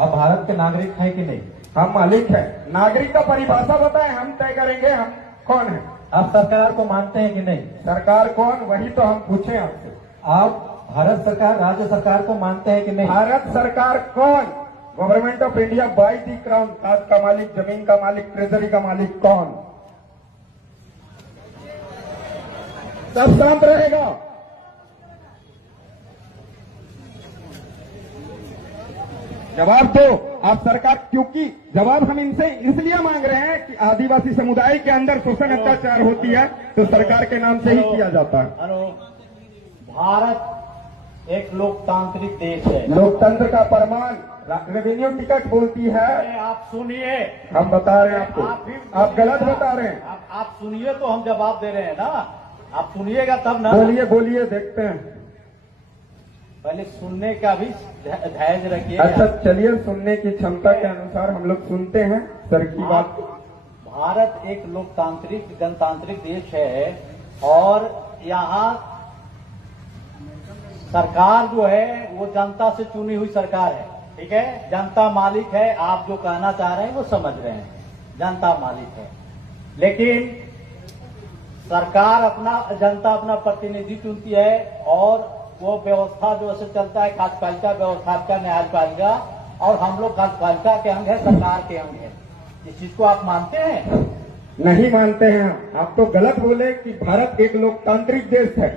आप भारत के नागरिक हैं कि नहीं? हम मालिक है। नागरिक का परिभाषा बताएं, हम तय करेंगे हम कौन है। आप सरकार को मानते हैं कि नहीं? सरकार कौन, वही तो हम पूछे आपसे। आप भारत सरकार, राज्य सरकार को मानते हैं कि नहीं? भारत सरकार कौन? Government of India by the crown. ताज का मालिक, जमीन का मालिक, ट्रेजरी का मालिक कौन? सब शांत रहेगा। जवाब दो आप सरकार, क्योंकि जवाब हम इनसे इसलिए मांग रहे हैं कि आदिवासी समुदाय के अंदर शोषण अत्याचार होती है तो सरकार के नाम से ही किया जाता है। भारत एक लोकतांत्रिक देश है। लोकतंत्र का प्रमाण रेवेन्यू टिकट बोलती है। आप सुनिए, हम बता रहे हैं आपको, आप गलत बता रहे हैं। आप सुनिए तो हम जवाब दे रहे हैं ना, आप सुनिएगा तब ना। बोलिए बोलिए, देखते हैं। पहले सुनने का भी धैर्य रखिए। अच्छा चलिए, सुनने की क्षमता के अनुसार हम लोग सुनते हैं सर की बात। भारत एक लोकतांत्रिक गणतांत्रिक देश है और यहाँ सरकार जो है वो जनता से चुनी हुई सरकार है। ठीक है, जनता मालिक है। आप जो कहना चाह रहे हैं वो समझ रहे हैं, जनता मालिक है। लेकिन सरकार जनता अपना प्रतिनिधि चुनती है और वो व्यवस्था जो ऐसे चलता है, कार्यपालिका व्यवस्था का, न्यायपालिका, और हम लोग कार्यपालिका के अंग है, सरकार के अंग है। इस चीज को आप मानते हैं? नहीं मानते हैं। आप तो गलत बोले कि भारत एक लोकतांत्रिक देश है।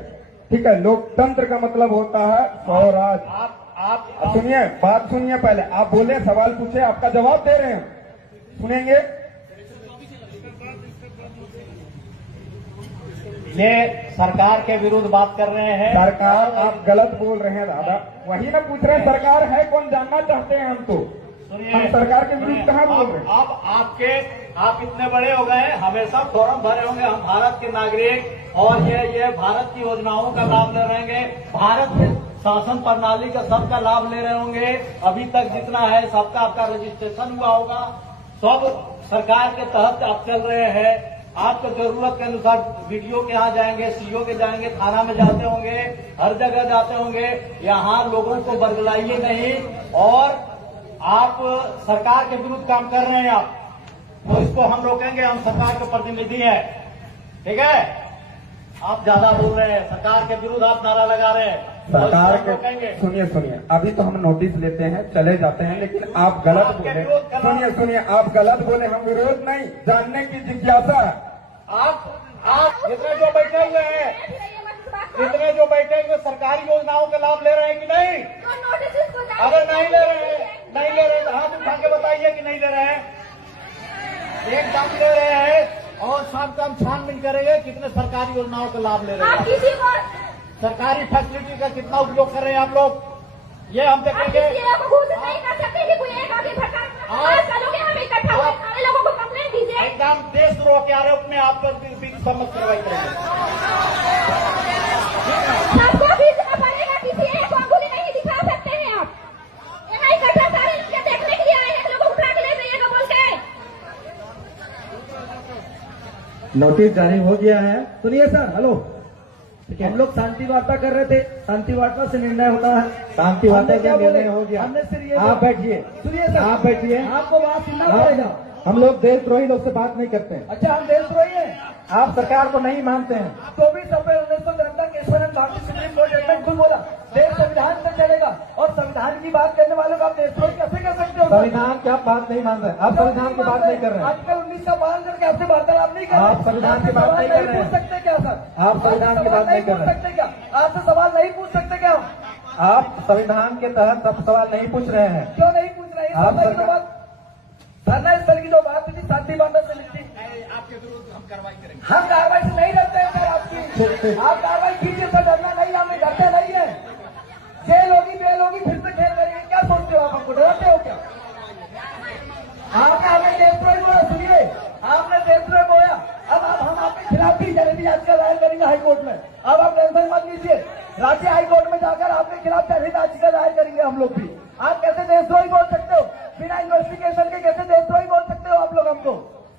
ठीक है, लोकतंत्र का मतलब होता है स्वराज। आप सुनिए, बात सुनिए पहले। आप बोले, सवाल पूछे, आपका जवाब दे रहे हैं, सुनेंगे। ये सरकार के विरुद्ध बात कर रहे हैं। सरकार, आप गलत बोल रहे हैं दादा। वही ना पूछ रहे हैं, सरकार है कौन, जानना चाहते हैं हम तो। हम सरकार के विरुद्ध कहाँ बोल रहे हैं? अब आप इतने बड़े हो गए, हमेशा फॉर्म भरे होंगे, हम भारत के नागरिक और ये भारत की योजनाओं का लाभ ले रहे हैं, भारत के शासन प्रणाली का सबका लाभ ले रहे होंगे। अभी तक जितना है सबका आपका रजिस्ट्रेशन हुआ होगा, सब सरकार के तहत आप चल रहे हैं। आपको जरूरत के अनुसार वीडियो के यहाँ जाएंगे, सीओ के जाएंगे, थाना में जाते होंगे, हर जगह जाते होंगे। यहाँ लोगों को बरगलाइए नहीं, और आप सरकार के विरुद्ध काम कर रहे हैं आप, तो इसको हम रोकेंगे। हम सरकार के प्रतिनिधि हैं, ठीक है? आप ज्यादा बोल रहे हैं, सरकार के विरुद्ध आप नारा लगा रहे हैं, सरकार के। सुनिए सुनिए, अभी तो हम नोटिस लेते हैं, चले जाते हैं, लेकिन आप गलत बोले। सुनिए सुनिए, आप गलत बोले। हम विरोध नहीं, जानने की जिज्ञासा है। आप इतने जो बैठे हुए हैं, इतने जो बैठे हुए सरकारी योजनाओं का लाभ ले रहे हैं कि नहीं? अगर नहीं ले रहे हैं, नहीं ले रहे तो हाथ उठा के बताइए कि नहीं ले रहे हैं। एकदम ले रहे हैं, और सबका हम छानबीन करेंगे कितने सरकारी योजनाओं का लाभ ले रहे हैं, सरकारी फैसिलिटी का कितना उपयोग कर रहे हैं आप लोग, ये हम देखेंगे। एकदम देशद्रोह के आरोप में आप लोग समझ कार्रवाई करेंगे। सबको भेजना पड़ेगा, किसी एक को अंगुली नहीं दिखा सकते हैं आप। यहाँ इकट्ठा सारे लोग देखने के लिए आए हैं, लोगों को उठा के ले जाइएगा बोल के। नोटिस जारी हो गया है। सुनिए सर, हेलो, हम लोग शांति वार्ता कर रहे थे, शांति वार्ता से निर्णय होता है। शांति वार्ता से निर्णय हो गया। हमने सिर्फ आप बैठिए, सुनिए सर, आप बैठिए, आपको बात सुनना पड़ेगा। हम लोग देशद्रोही लोग से बात नहीं करते हैं। अच्छा, हम देशद्रोही हैं? आप सरकार को नहीं मानते हैं? 24 अप्रैल 1973 के भारतीय सुप्रीम कोर्ट जजमेंट खुद बोला देश संविधान से चलेगा, और संविधान की बात करने वालों को आप देशद्रोही कैसे कर सकते हो? संविधान की आप बात नहीं मान रहे, आप संविधान की बात नहीं कर रहे हैं। आर्टिकल 19 का पालन करके आपसे वार्तालाप नहीं कर रहे, आप संविधान की बात नहीं कर रहे हैं। पूछ सकते क्या सर? आप संविधान की बात नहीं कर सकते क्या? आपसे सवाल नहीं पूछ सकते क्या? आप संविधान के तहत सब सवाल नहीं पूछ रहे हैं। क्यों नहीं पूछ रहे हैं? धरना स्थल की जो बात थी, शांति वार्ता से लिखी, आपके विरुद्ध हम कार्रवाई करेंगे। हम कार्रवाई से नहीं डरते हैं सर आपकी। आप कार्रवाई कीजिए सर, डरना नहीं, हमें डरते नहीं है। जेल होगी, बेल होगी, फिर से खेल करेंगे, क्या सोचते हो आप? हमको डरते हो क्या? आपने हमें देशद्रोही बोला। सुनिए, आपने देशद्रोही बोला, अब हम आपके खिलाफ भी जनहित याचिका दायर करेंगे हाईकोर्ट में। अब आप टेंशन मत लीजिए, राज्य हाईकोर्ट में जाकर आपके खिलाफ जनहित याचिका दायर करेंगे हम लोग भी। आप कैसे देशद्रोही बोल सकते हो? बिना इन्वेस्टिगेशन के कैसे देशद्रोही बोल सकते हो आप लोग? हमको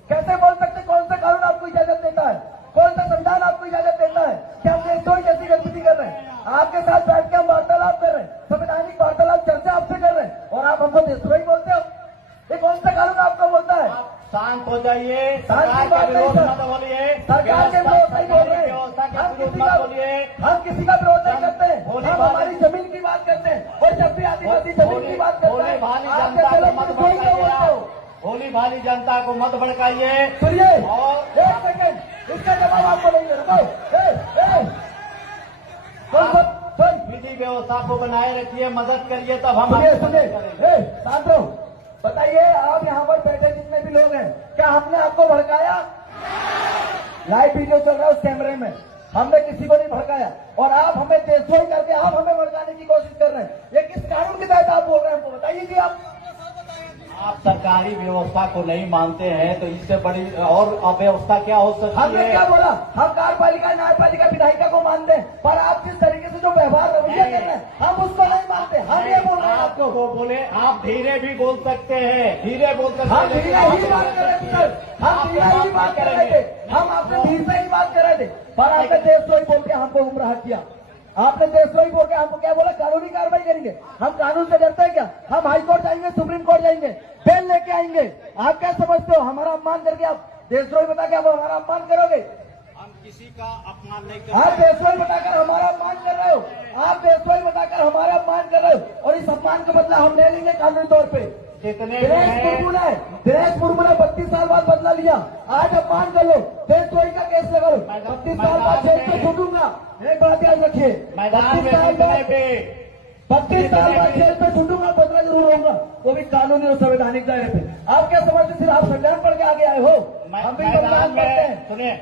कैसे बोल सकते? कौन सा कानून आपको इजाजत देता है? कौन सा संविधान आपको इजाजत देता है कि आप देशद्रोही जैसी गतिविधि कर रहे हैं? आपके साथ बैठ के हम वार्तालाप कर रहे हैं, संवैधानिक वार्तालाप चर्चा आपसे कर रहे हैं, और आप हमको देशद्रोही बोलते हो? ये कौन सा कानून आपको बोलता है? शांत हो जाइए, शांत की सरकार बात के नहीं विरोध सर। मत बोलिए, सरकार के विरोध नहीं बोल रहे हैं। व्यवस्था के हम विरोध किसी मत का बोलिए। विरोध नहीं करते, हम हमारी जमीन की बात करते हैं। और जब भी आदिवासी जमीन की बात करते हैं, भाली आपके जनता चलो को मत देशद्रोही क्यों बोलते हो? भोली भाली जनता को मत भड़काइए। सुनिए, और एक सेकंड, इसका जवाब आपको नहीं दे रहा। विधि व्यवस्था को बनाए रखिए, मदद करिए, तब हम सुनिए आपकी सुनिए, मदद करेंगे। शांत रहो। बताइए, आप यहाँ पर बैठे जितने भी लोग हैं, क्या हमने आपको भड़काया? लाइव वीडियो चल रहा है उस कैमरे में, हमने किसी को नहीं भड़काया। और आप हमें देशद्रोही करके आप हमें भड़काने की कोशिश कर रहे हैं। ये किस कानून के तहत आप बोल रहे हैं, हमको बताइए जी। आप सरकारी व्यवस्था को नहीं मानते हैं तो इससे बड़ी और अव्यवस्था क्या हो सकती हमने है? क्या बोला? हम कार्यपालिका, न्यायपालिका, विधायिका को मानते हैं, पर आप जिस तरीके से जो व्यवहार रवैया कर रहे हैं, हम उसको नहीं मानते। हम ये बोल रहे हैं आपको। आपको बोले, आप धीरे भी बोल सकते हैं, धीरे बोल सकते हम हैं, धीरे ही बात कर रहे थे सर, हम धीरे ही बात कर रहे थे, हम आपसे धीरे से ही बात कर रहे थे। पर आपने देशद्रोही बोल के हमको गुमराह किया। आपने देशद्रोही बोल के हमको क्या बोला? कानूनी कार्रवाई करेंगे। हम कानून से डरते हैं क्या? हम हाई कोर्ट जाएंगे, सुप्रीम कोर्ट जाएंगे, बेल लेके आएंगे। आप क्या समझते हो? हमारा अपमान करके आप देशद्रोही बता के आप हमारा अपमान करोगे? हम किसी का अपमान नहीं आप करते। देशद्रोही बताकर हमारा अपमान कर रहे हो। आप देशद्रोही बताकर हमारा अपमान कर रहे हो, और इस अपमान का बदला हम ले लेंगे कानूनी तौर पे। जितने भी दिनेश हैं, मुर्मू ने 32 साल बाद बदला लिया। आज अपमान कर लो, देशद्रोही का केस लगा लो, 32 साल बाद जेल से छूटूंगा। एक बात याद रखिए, मैदान में 32 साल जितने बाद भी 32 साल बाद जेल पे छूटूंगा, बदला जरूर होगा, वो भी कानूनी और संवैधानिक दायरे पे। आप क्या समझते? सिर्फ आप संविधान पढ़ के आगे आए हो? हम भी संविधान पढ़ते हैं। सुनिए,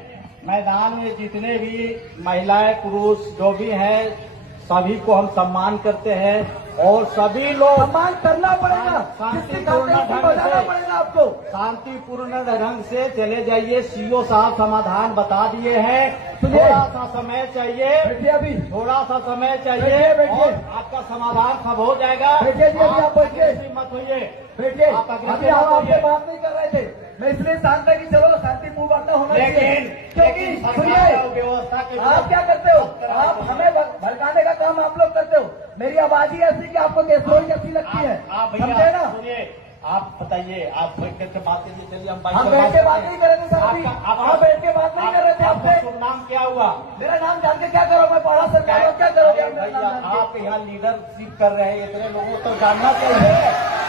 मैदान में जितने भी महिलाएं पुरुष जो भी हैं सभी को हम सम्मान करते हैं, और सभी लोग सम्मान करना पड़ेगा, जिसकी खातिर उसको बजाना पड़ेगा आपको। शांतिपूर्ण ढंग से चले जाइए। सीओ साहब समाधान बता दिए हैं, सुनिए। थोड़ा सा समय चाहिए, बैठिए अभी, थोड़ा सा समय चाहिए, बैठिए। और आपका समाधान सब हो जाएगा। बैठिए जी, अभी आप बैठिए। अग्रेसिव मत होइए। बैठिए। आप अग्रेसिव अभी हम मत आपसे होइए। बात नहीं कर रहे थे, मैं इसलिए शांत है कि चलो शांतिपूर्ण वार्ता होना चाहिए। लेकिन क्योंकि सरकार सुनिए, और व्यवस्था के आप क्या करते हो? आप हमें भड़काने का काम आप लोग करते हो। मेरी आवाज ही ऐसी कि आपको देशद्रोही कैसी लगती है, आप समझे भैया ना? सुनिए, आप बताइए, आप बैठ करके बात कीजिए। चलिए हम हम बैठ के बात नहीं कर रहे थे सर, अभी आप बैठ के बात नहीं कर रहे थे आपसे। शुभ नाम क्या हुआ? मेरा नाम जान के क्या करोगे? पढ़ा सरकार क्या करोगे? आप मेरा भैया, नाम जान के? आप यहाँ लीडरशिप कर रहे हैं, इतने लोगों को जानना चाहिए,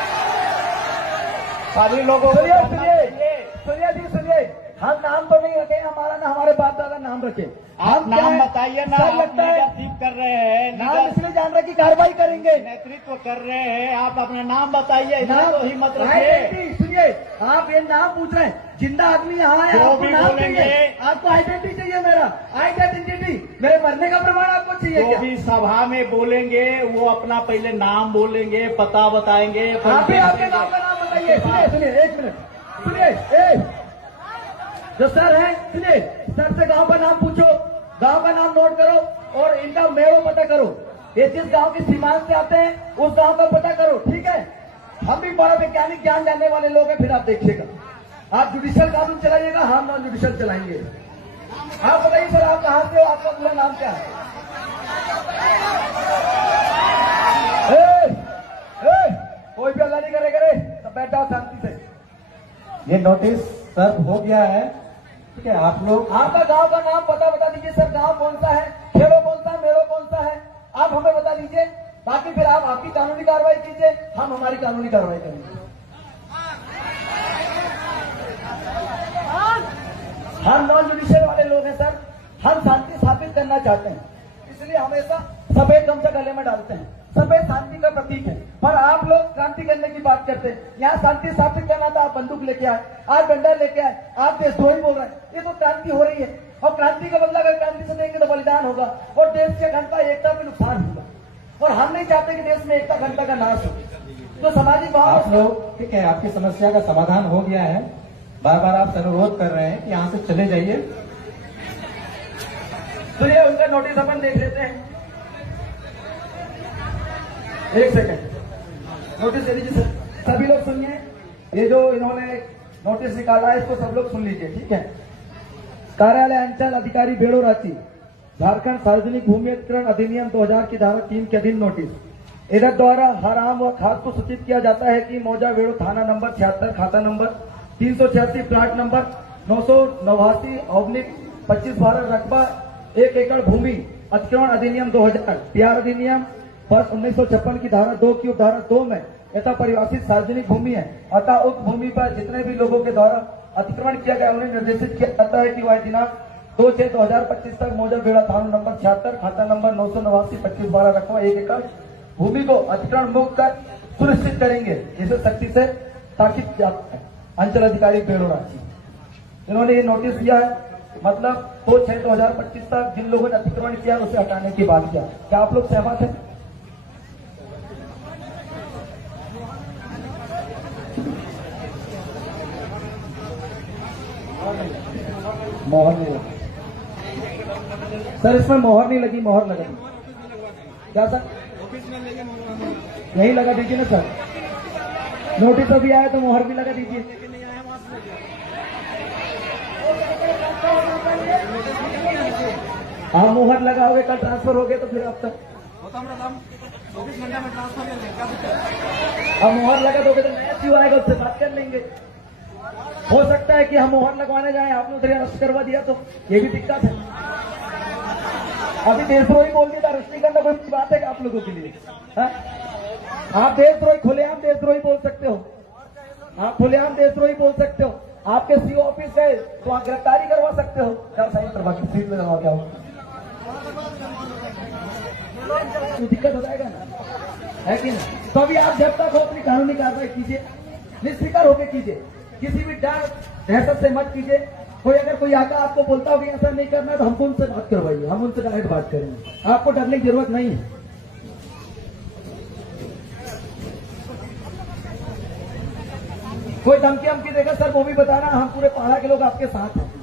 सभी लोगों को सुनिए जानना सुनिए चाहिए। सुनिए जी, सुनिए। हम नाम तो नहीं रखे, हमारा ना हमारे बाप दादा नाम रखे। आप हम क्या नाम है? बताइए ना, सर आप लगता है लीडरशिप कर रहे हैं, नाम इसलिए जान रहे कि कार्रवाई करेंगे। नेतृत्व कर रहे हैं, आप अपना नाम बताइए, इतना नाम तो हिम्मत रखिए। आइडेंटिटी, सुनिए, आप ये नाम पूछ रहे हैं, जिंदा आदमी यहाँ है, जो आपको भी नाम बोलेंगे। चाहिए, आपको आइडेंटिटी चाहिए। मेरा आइडेंटिटी, मेरे मरने का प्रमाण आपको चाहिए जो क्या? भी सभा में बोलेंगे वो अपना पहले नाम बोलेंगे, पता बताएंगे। आप भी आपके गाँव का नाम बताइए। सुनिए सुनिए, एक मिनट सुनिए। जो सर है, सुनिए, सर से गांव का नाम पूछो, गांव का नाम नोट करो, और इनका मेड़ो पता करो। ये जिस गांव की सीमांत से आते हैं उस गांव का पता करो, ठीक है? हम भी बड़ा वैज्ञानिक ज्ञान जानने वाले लोग हैं। फिर आप देखिएगा, आप जुडिशियल कानून चलाइएगा, हम नॉन जुडिशियल चलाएंगे। आप बताइए सर, आप कहाँ से हो? आपका पूरा नाम क्या है? कोई भी अल्लाह नहीं करे, सब बैठ जाओ शांति से। ये नोटिस सर्व हो गया है, ठीक है? आप लोग आपका गांव का नाम पता बता दीजिए सर, गांव कौन सा है, खेड़ो कौन सा है, मेड़ो कौन सा है, आप हमें बता दीजिए। बाकी फिर आप आपकी कानूनी कार्रवाई कीजिए, हम हमारी कानूनी कार्रवाई करेंगे। हम नॉन जुडिशियल वाले लोग हैं सर, हम शांति स्थापित करना चाहते हैं, इसलिए हमेशा सफेद गमछा गले में डालते हैं। सफेद शांति का प्रतीक है, पर आप लोग क्रांति करने की बात करते हैं। यहाँ शांति स्थापित करना था, आप बंदूक लेके आए, आप डंडा लेके आए, आप देशद्रोही बोल रहे हैं। ये तो क्रांति हो रही है, और क्रांति का बदला अगर क्रांति से देंगे तो बलिदान होगा, और देश के अखंडता एकता में नुकसान होगा। और हम नहीं चाहते कि देश में एकता अखंडता का नाश हो। तो सामाजिक आप भाव, लोग, ठीक है, आपकी समस्या का समाधान हो गया है। बार बार आप अनुरोध कर रहे हैं कि यहाँ से चले जाइए। सुनिए, उनका नोटिस अपन देख लेते हैं। एक सेकंड, नोटिस दे दीजिए सर। सभी लोग सुनिए, ये जो इन्होंने नोटिस निकाला है इसको सब लोग सुन लीजिए, ठीक है? कार्यालय अंचल अधिकारी बेड़ो रांची, झारखंड सार्वजनिक भूमि अधिग्रहण अधिनियम 2000 की धारा 3 के अधीन नोटिस। इधर द्वारा हर आम व खास को सूचित किया जाता है कि मौजा वेड़ो थाना नंबर 76 खाता नंबर 386 प्लाट नंबर 989/25/12 रकबा 1 एकड़ भूमि अतिक्रमण अधिनियम 2000 बिहार अधिनियम 1956 की धारा 2 की उपधारा 2 में यथा परिभाषित सार्वजनिक भूमि है। अतः उक्त भूमि पर जितने भी लोगों के द्वारा अतिक्रमण किया गया उन्हें निर्देशित किया जाता है कि वह दिनांक 2/6/2025 तक मौजा बेड़ा थाना नंबर 76 खाता नंबर 989/25/12 रकबा 1 एकड़ भूमि को अतिक्रमण मुक्त कर सुनिश्चित करेंगे। इसे सख्ती से ताकीद किया है। अंचल अधिकारी बेड़ो रांची इन्होंने ये नोटिस दिया है, मतलब 2/6/2025 तक जिन लोगों ने अतिक्रमण किया उसे हटाने की बात किया। क्या आप लोग सहमत हैं? मोहर नहीं लगी सर, इसमें मोहर नहीं लगी, मोहर लगा क्या सर? यही लगा दीजिए ना सर, नोटिस अभी आया तो मोहर भी लगा दीजिए। आप मोहर लगाओगे कल ट्रांसफर हो गए तो फिर अब तक 24 घंटे में ट्रांसफर अब मोहर लगा दोगे तो नया क्यों आएगा, उससे बात कर लेंगे। हो सकता है कि हम मोहर लगवाने जाए, आपने उधर अरेस्ट करवा दिया तो ये भी दिक्कत है। अभी देशद्रोही बोल दिया, अरेस्ट नहीं करना कोई बात है आप लोगों के लिए? है? आप देशद्रोही खुलेआम देशद्रोही बोल सकते हो, आप खुलेआम देशद्रोही बोल सकते हो। आपके सीओ ऑफिस गए तो आप गिरफ्तारी करवा सकते हो। क्या साइन करवा के सीट में लगा क्या हो, तो दिक्कत हो जाएगा ना, है कि नहीं? तो अभी आप जब तक हो अपनी कानूनी कार्रवाई कीजिए, निष्फिक्र होकर कीजिए, किसी भी डर दहशत से मत कीजिए। कोई अगर कोई आकर आपको बोलता हो कि ऐसा नहीं करना है तो हमको उनसे बात करवाइए, हम उनसे डायरेक्ट बात करेंगे, आपको डरने की जरूरत नहीं है। कोई धमकी हमकी देगा सर वो भी बताना, हम पूरे पहाड़ा के लोग आपके साथ हैं।